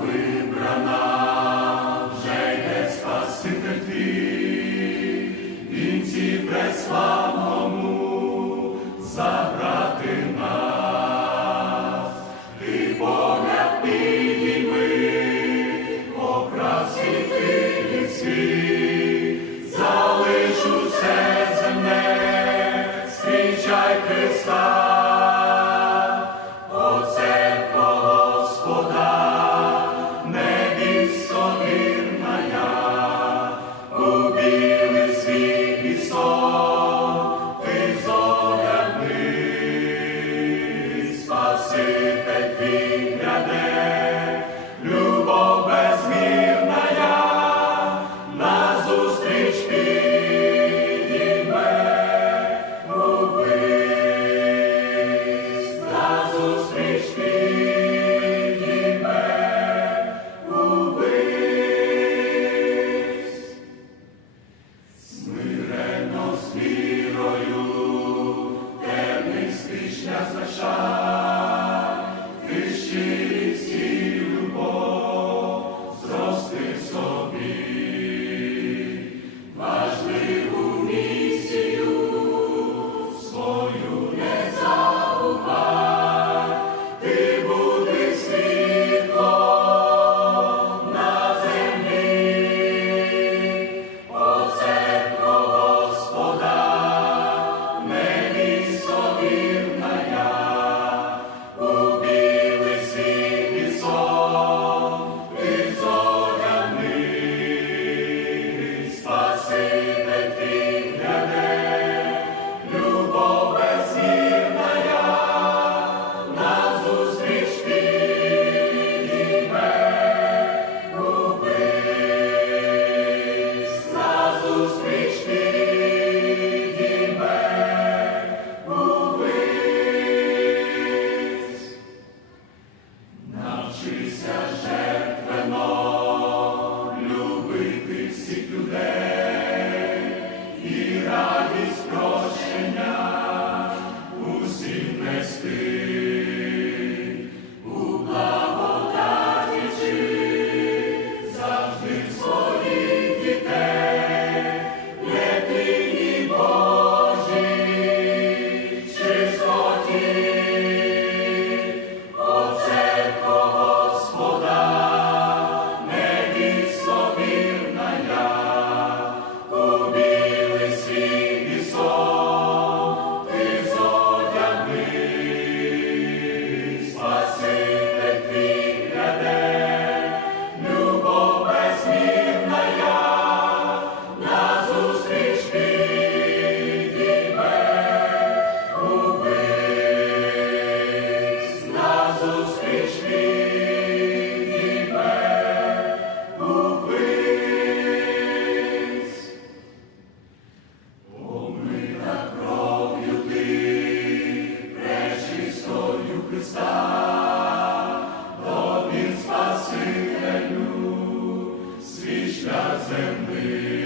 вибрана, вже йде спаситель вінці преславному забрати нас, ти погляд підійми, окрасі ти залишу все земне, свічай Христа. землі.